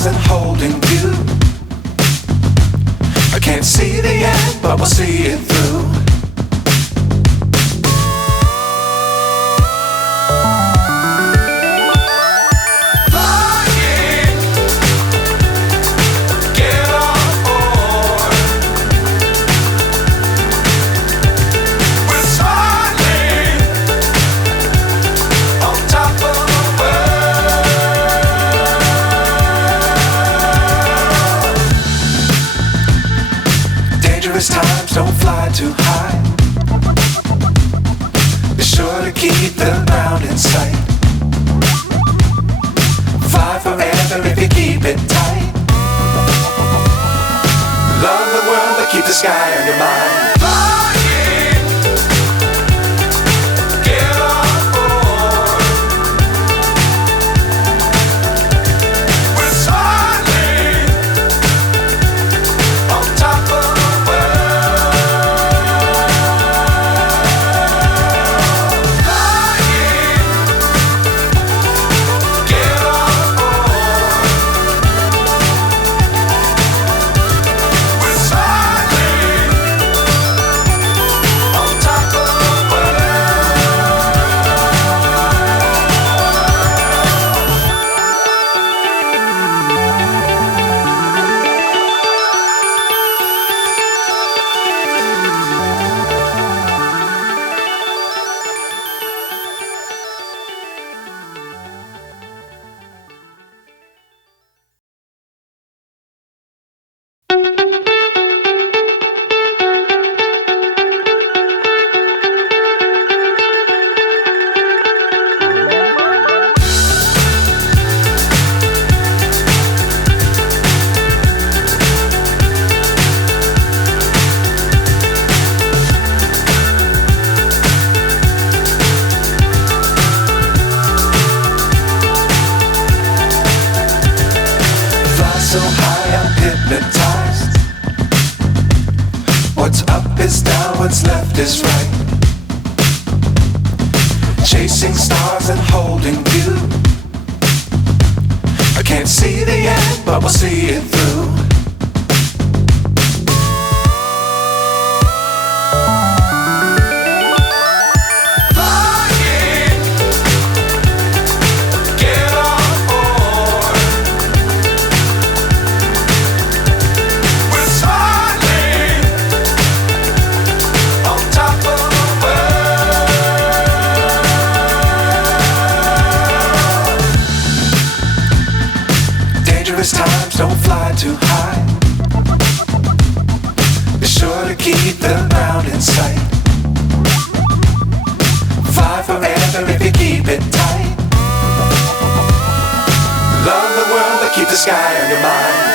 stars and holding you. I can't see the end, but we'll see it through. Times don't fly too high. Be sure to keep the ground in sight. Fly forever if you keep it tight. Love the world but keep the sky on your mind. So high I'm hypnotized. What's up is down, what's left is right. Chasing stars and holding you. I can't see the end, but we'll see it through. Times don't fly too high. Be sure to keep the ground in sight. Fly forever if you keep it tight. Love the world but keep the sky on your mind.